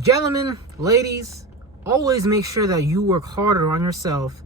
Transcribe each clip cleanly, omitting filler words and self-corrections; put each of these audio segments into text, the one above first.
Gentlemen, ladies, always make sure that you work harder on yourself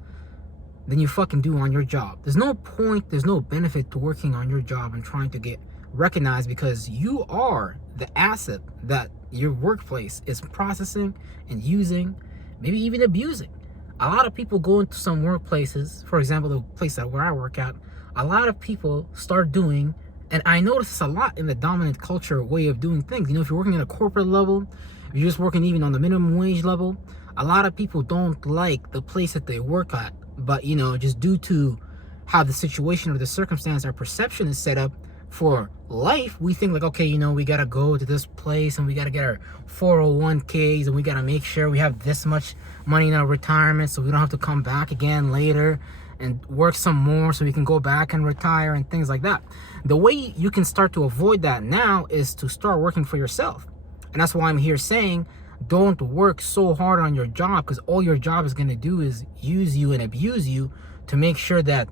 than you fucking do on your job. There's no point, there's no benefit to working on your job and trying to get recognized, because you are the asset that your workplace is processing and using, maybe even abusing. A lot of people go into some workplaces, for example, the place where I work at, a lot of people start doing, and I notice this a lot in the dominant culture way of doing things. You know, if you're working at a corporate level, if you're just working even on the minimum wage level, a lot of people don't like the place that they work at. But, you know, just due to how the situation or the circumstance, our perception is set up for life, we think like, okay, you know, we got to go to this place and we got to get our 401ks and we got to make sure we have this much money in our retirement so we don't have to come back again later and work some more so we can go back and retire and things like that. The way you can start to avoid that now is to start working for yourself. And that's why I'm here saying, don't work so hard on your job, because all your job is going to do is use you and abuse you to make sure that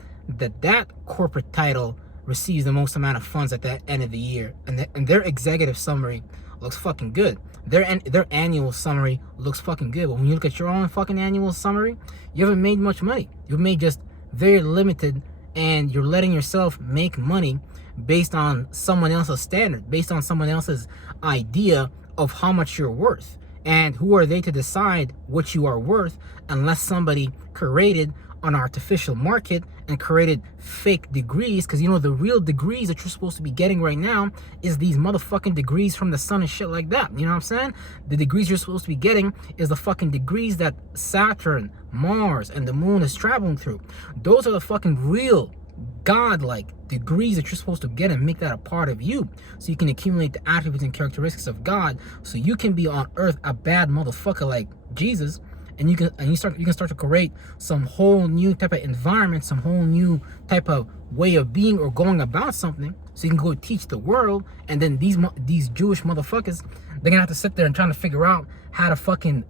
corporate title receives the most amount of funds at the end of the year. And their executive summary looks fucking good. Their annual summary looks fucking good. But when you look at your own fucking annual summary, you haven't made much money. You've made just very limited, and you're letting yourself make money based on someone else's standard, based on someone else's idea of how much you're worth. And who are they to decide what you are worth unless somebody created an artificial market and created fake degrees? Because, you know, the real degrees that you're supposed to be getting right now is these motherfucking degrees from the sun and shit like that. You know what I'm saying? The degrees you're supposed to be getting is the fucking degrees that Saturn, Mars, and the moon is traveling through. Those are the fucking real God-like degrees that you're supposed to get and make that a part of you, so you can accumulate the attributes and characteristics of God, so you can be on earth a bad motherfucker like Jesus, and you can start to create some whole new type of environment, some whole new type of way of being or going about something, so you can go teach the world. And then these Jewish motherfuckers, they're gonna have to sit there and trying to figure out how to fucking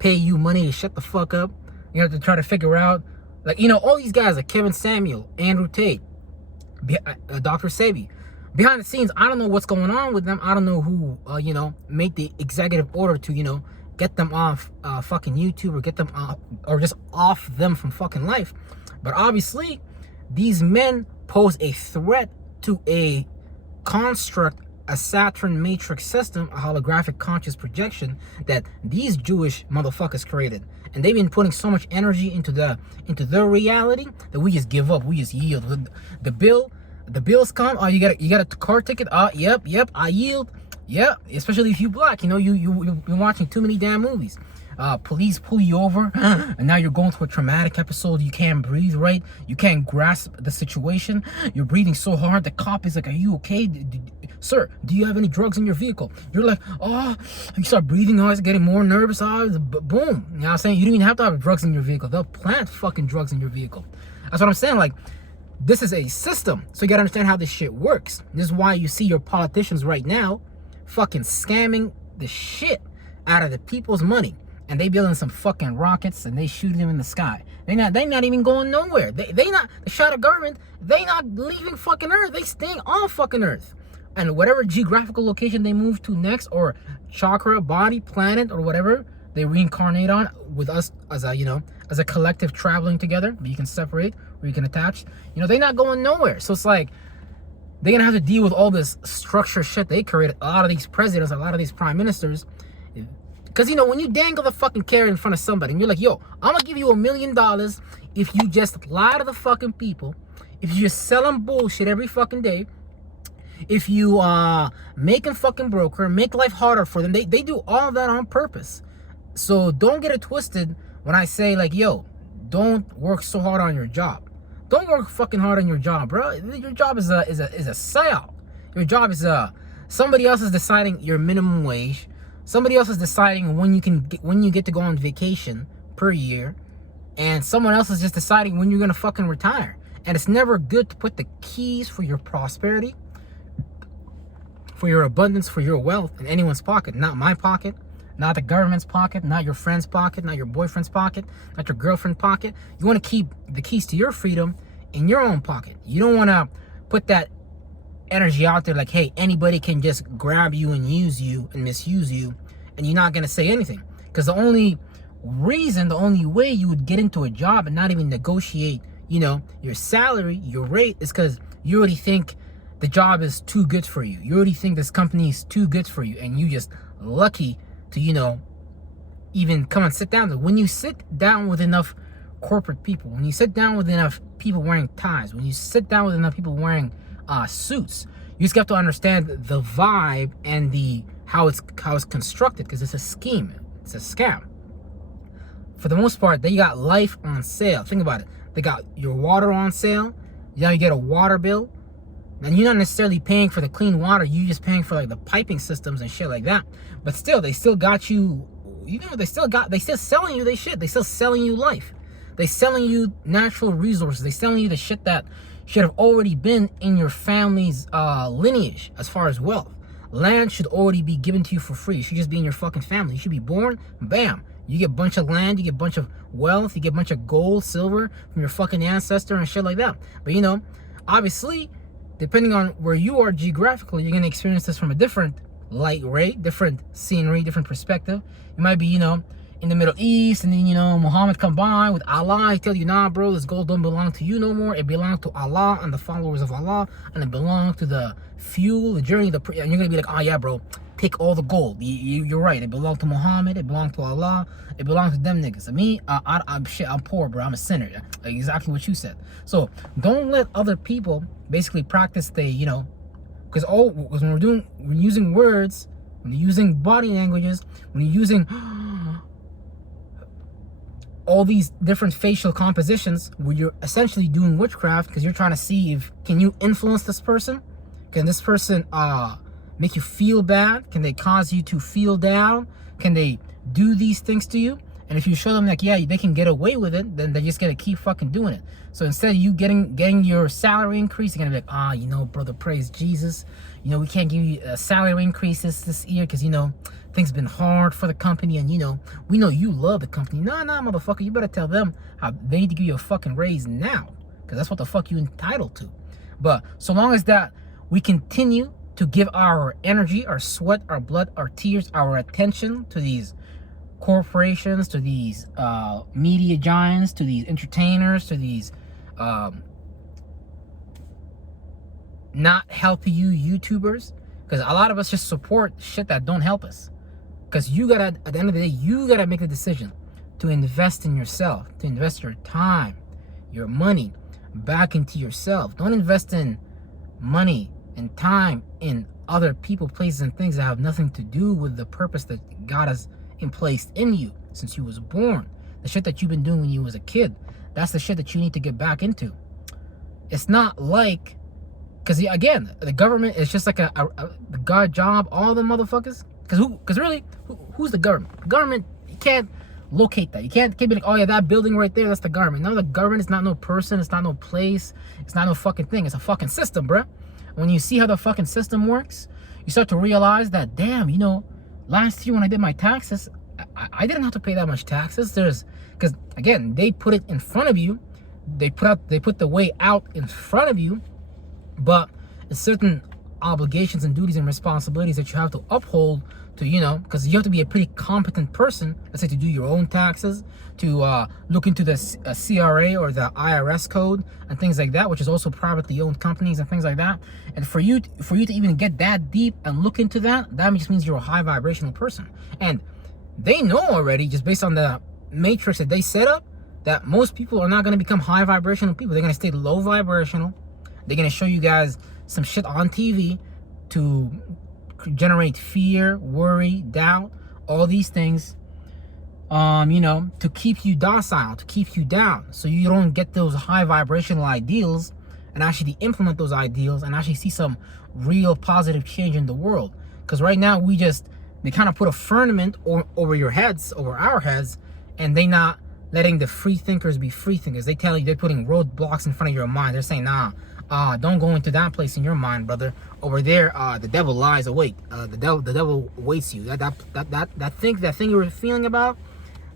pay you money to shut the fuck up. You have to try to figure out, like, you know, all these guys like Kevin Samuel, Andrew Tate, Dr. Sebi, behind the scenes, I don't know what's going on with them. I don't know who, you know, made the executive order to, you know, get them off fucking YouTube, or get them off, or just off them from fucking life. But obviously, these men pose a threat to a construct, a Saturn matrix system, a holographic conscious projection that these Jewish motherfuckers created. And they've been putting so much energy into their reality that we just give up. We just yield. The bills come. Oh, you got a car ticket. Oh, yep, I yield. Yep, especially if you black. You know, you're watching too many damn movies. Police pull you over, and now you're going through a traumatic episode. You can't breathe right. You can't grasp the situation. You're breathing so hard. The cop is like, "Are you okay, sir? Do you have any drugs in your vehicle?" You're like, "Oh," you start breathing hard, getting more nervous. Boom. You know what I'm saying? You don't even have to have drugs in your vehicle. They'll plant fucking drugs in your vehicle. That's what I'm saying. Like, this is a system, so you gotta understand how this shit works. This is why you see your politicians right now fucking scamming the shit out of the people's money. And they building some fucking rockets and they shooting them in the sky. They not even going nowhere. They not the shadow government. They not leaving fucking Earth. They staying on fucking Earth. And whatever geographical location they move to next, or chakra, body, planet, or whatever they reincarnate on, with us as a, you know, as a collective traveling together. But you can separate or you can attach. You know, they not going nowhere. So it's like they're gonna have to deal with all this structure shit they created. A lot of these presidents, a lot of these prime ministers. Because, you know, when you dangle the fucking carrot in front of somebody and you're like, yo, I'm gonna give you $1 million if you just lie to the fucking people, if you just sell them bullshit every fucking day, if you make them fucking broker, make life harder for them. They do all that on purpose. So don't get it twisted when I say, like, yo, don't work so hard on your job. Don't work fucking hard on your job, bro. Your job is a psyop. Your job is somebody else is deciding your minimum wage. Somebody else is deciding when you get to go on vacation per year, and someone else is just deciding when you're gonna fucking retire. And it's never good to put the keys for your prosperity, for your abundance, for your wealth in anyone's pocket. Not my pocket, not the government's pocket, not your friend's pocket, not your boyfriend's pocket, not your girlfriend's pocket. You want to keep the keys to your freedom in your own pocket. You don't want to put that energy out there like, hey, anybody can just grab you and use you and misuse you and you're not gonna say anything. Because the only way you would get into a job and not even negotiate, your salary, your rate, is because you already think the job is too good for you. You already think this company is too good for you, and you just lucky to, even come and sit down. When you sit down with enough corporate people, when you sit down with enough people wearing ties, when you sit down with enough people wearing suits, you just have to understand the vibe and how it's constructed, because it's a scheme, it's a scam. For the most part, they got life on sale. Think about it. They got your water on sale. You get a water bill, and you're not necessarily paying for the clean water. You're just paying for like the piping systems and shit like that. But still, they still got you. They still selling you their shit. They still selling you life. They selling you natural resources. They selling you the shit that should have already been in your family's lineage as far as wealth. Land should already be given to you for free. It should just be in your fucking family. You should be born, bam. You get a bunch of land, you get a bunch of wealth, you get a bunch of gold, silver from your fucking ancestor and shit like that. But obviously, depending on where you are geographically, you're going to experience this from a different light rate, different scenery, different perspective. You might be, in the Middle East, and then, Muhammad come by with Allah. He tell you, nah, bro, this gold don't belong to you no more. It belongs to Allah and the followers of Allah, and it belongs to the fuel, the journey, and you're going to be like, oh, yeah, bro, take all the gold. You're right. It belonged to Muhammad. It belonged to Allah. It belongs to them niggas. Me, I'm poor, bro. I'm a sinner. Like exactly what you said. So don't let other people basically practice because when we're using words, when you're using body languages, when you're using all these different facial compositions, where you're essentially doing witchcraft, because you're trying to see can you influence this person? Can this person make you feel bad? Can they cause you to feel down? Can they do these things to you? And if you show them they can get away with it, then they're just gonna keep fucking doing it. So instead of you getting your salary increase, you're gonna be like, brother, praise Jesus. We can't give you a salary increase this year because things been hard for the company, and we know you love the company. Nah, motherfucker, you better tell them how they need to give you a fucking raise now, because that's what the fuck you entitled to. But so long as that we continue to give our energy, our sweat, our blood, our tears, our attention to these corporations, to these media giants, to these entertainers, to these not help you YouTubers, because a lot of us just support shit that don't help us. Because at the end of the day, you gotta make the decision to invest in yourself, to invest your time, your money back into yourself. Don't invest in money and time in other people, places, and things that have nothing to do with the purpose that God has placed in you since you was born. The shit that you've been doing when you was a kid, that's the shit that you need to get back into. It's not like, because again, the government is just like the God job, all the motherfuckers. Because really, who's the government? The government, you can't locate that. You can't be like, oh yeah, that building right there, that's the government. No, the government is not no person, it's not no place, it's not no fucking thing. It's a fucking system, bruh. When you see how the fucking system works, you start to realize that, damn, last year when I did my taxes, I didn't have to pay that much taxes. Because again, they put it in front of you. They put the way out in front of you, but it's certain obligations and duties and responsibilities that you have to uphold to, because you have to be a pretty competent person, let's say, to do your own taxes, to look into the CRA or the IRS code and things like that, which is also privately owned companies and things like that. And for you to even get that deep and look into that just means you're a high vibrational person. And they know already, just based on the matrix that they set up, that most people are not going to become high vibrational people. They're going to stay low vibrational. They're going to show you guys some shit on TV to generate fear, worry, doubt, all these things, to keep you docile, to keep you down, so you don't get those high vibrational ideals and actually implement those ideals and actually see some real positive change in the world. Because right now they kind of put a firmament over your heads, over our heads, and they not letting the free thinkers be free thinkers. They tell you they're putting roadblocks in front of your mind. They're saying, nah, don't go into that place in your mind, brother. Over there, the devil lies awake. The devil awaits you. That thing you were feeling about,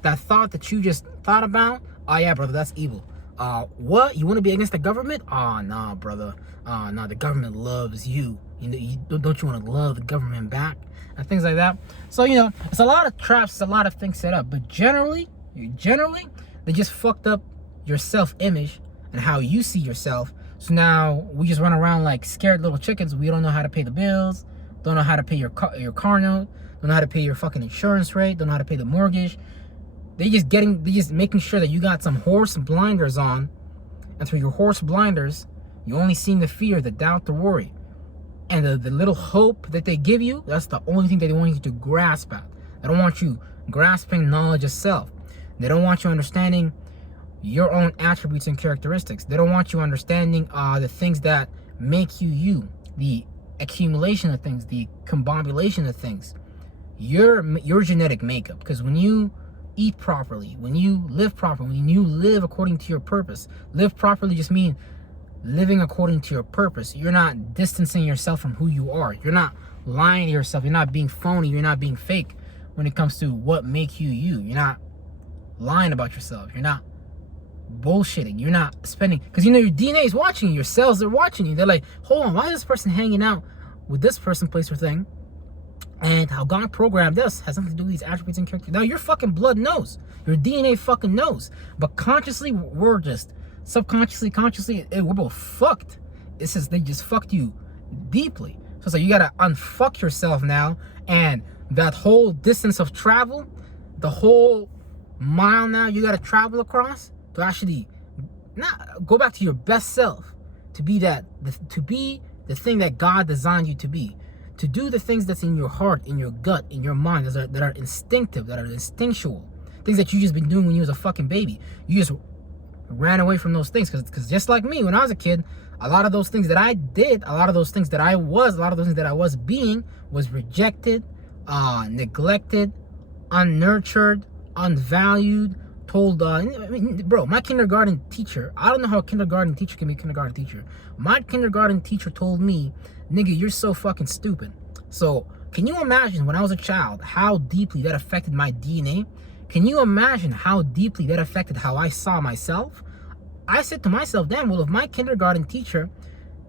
that thought that you just thought about, oh yeah, brother, that's evil. What? You want to be against the government? Oh, nah, brother. Nah, the government loves you. You know, don't you want to love the government back? And things like that. So, you know, it's a lot of traps, it's a lot of things set up. But generally, they just fucked up your self-image and how you see yourself. So now we just run around like scared little chickens. We don't know how to pay the bills, don't know how to pay your car note, don't know how to pay your fucking insurance rate, don't know how to pay the mortgage. They just making sure that you got some horse blinders on, and through your horse blinders, you only seeing the fear, the doubt, the worry, and the little hope that they give you. That's the only thing that they want you to grasp at. They don't want you grasping knowledge of self. They don't want you understanding your own attributes and characteristics. They don't want you understanding the things that make you you, the accumulation of things, the combobulation of things, your genetic makeup. Because when you eat properly, when you live properly, when you live according to your purpose, live properly just means living according to your purpose. You're not distancing yourself from who you are. You're not lying to yourself. You're not being phony. You're not being fake when it comes to what makes you you. You're not lying about yourself. You're not bullshitting. You're not spending, because you know your DNA is watching you. Your cells are watching you. They're like, hold on, why is this person hanging out with this person, place, or thing? And how God programmed us has something to do with these attributes and characters. Now your fucking blood knows. Your DNA fucking knows. But consciously, we're just subconsciously, consciously, we're both fucked. It's just they just fucked you deeply. So it's like you gotta unfuck yourself now. And that whole distance of travel, the whole mile now you gotta travel across to actually not go back to your best self, to be to be the thing that God designed you to be. To do the things that's in your heart, in your gut, in your mind, that are instinctive, that are instinctual. Things that you just been doing when you was a fucking baby. You just ran away from those things. Because just like me, when I was a kid, a lot of those things that I did, a lot of those things that I was, a lot of those things that I was being was rejected, neglected, unnurtured, unvalued, told, I mean, bro, my kindergarten teacher, I don't know how a kindergarten teacher can be a kindergarten teacher. My kindergarten teacher told me, nigga, you're so fucking stupid. So, can you imagine when I was a child, how deeply that affected my DNA? Can you imagine how deeply that affected how I saw myself? I said to myself, damn, well, if my kindergarten teacher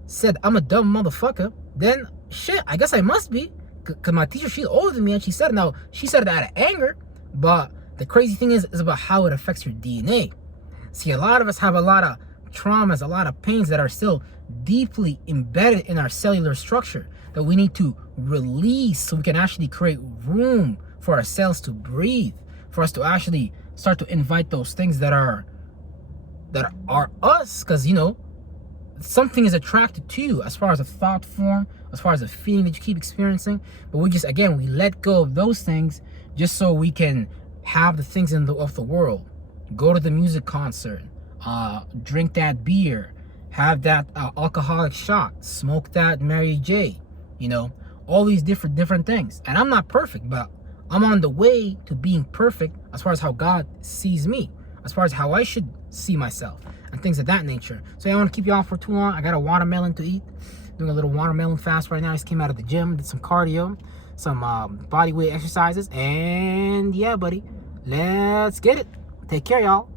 said I'm a dumb motherfucker, then shit, I guess I must be. Because my teacher, she's older than me, and she said it. Now, she said it out of anger, but the crazy thing is about how it affects your DNA. See, a lot of us have a lot of traumas, a lot of pains that are still deeply embedded in our cellular structure that we need to release so we can actually create room for our cells to breathe, for us to actually start to invite those things that are us. Because, you know, something is attracted to you as far as a thought form, as far as a feeling that you keep experiencing. But we just, again, we let go of those things just so we can have the things of the world. Go to the music concert, drink that beer, have that alcoholic shot, smoke that Mary J, you know, all these different things. And I'm not perfect, but I'm on the way to being perfect as far as how God sees me, as far as how I should see myself, and things of that nature. So I don't want to keep you all for too long. I got a watermelon to eat. Doing a little watermelon fast right now. I just came out of the gym, did some cardio, some body weight exercises, and yeah, buddy, let's get it. Take care, y'all.